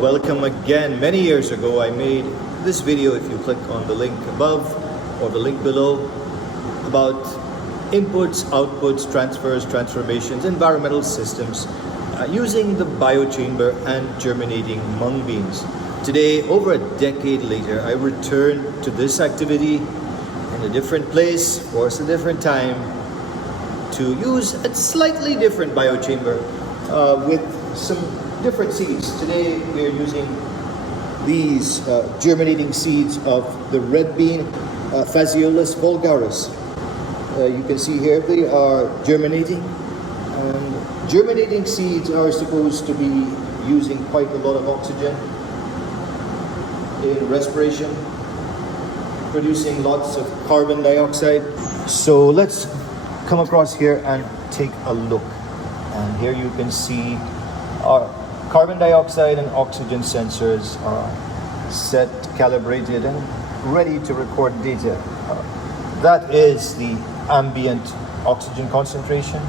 welcome again. Many years ago I made this video, if you click on the link above or the link below, about inputs, outputs, transfers, transformations, environmental systems using the biochamber and germinating mung beans. Today, over a decade later, I return to this activity in a different place, of course a different time, to use a slightly different biochamber with some different seeds. Today we are using these germinating seeds of the red bean, Phaseolus vulgaris. You can see here they are germinating, and germinating seeds are supposed to be using quite a lot of oxygen in respiration, producing lots of carbon dioxide. So let's come across here and take a look. And here you can see our carbon dioxide and oxygen sensors are set, calibrated, and ready to record data. That is the ambient oxygen concentration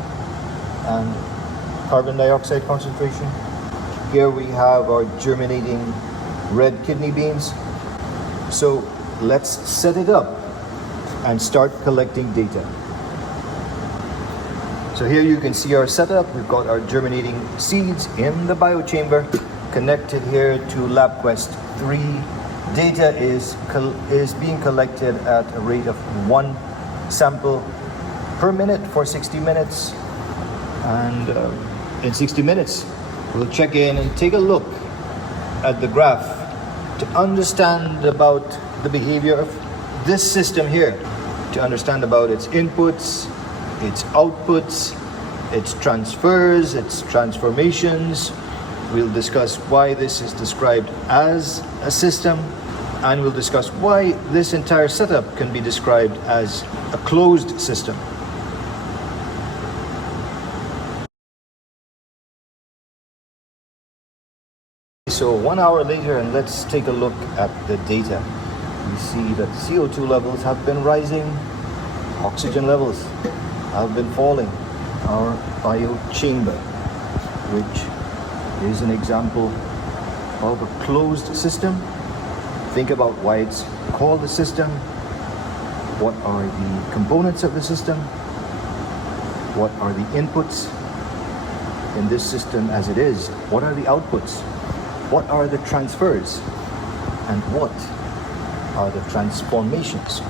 and carbon dioxide concentration. Here we have our germinating red kidney beans. So let's set it up and start collecting data. So here you can see our setup. We've got our germinating seeds in the biochamber connected here to LabQuest 3. Data is being collected at a rate of 1 sample per minute for 60 minutes. And in 60 minutes, we'll check in and take a look at the graph to understand about the behavior of this system here, to understand about its inputs, its outputs, its transfers, its transformations. We'll discuss why this is described as a system, and we'll discuss why this entire setup can be described as a closed system. So 1 hour later, and let's take a look at the data. We see that CO2 levels have been rising, oxygen levels have been falling. Our biochamber, which is an example of a closed system. Think about why it's called a system. What are the components of the system? What are the inputs in this system as it is? What are the outputs? What are the transfers? And what are the transformations?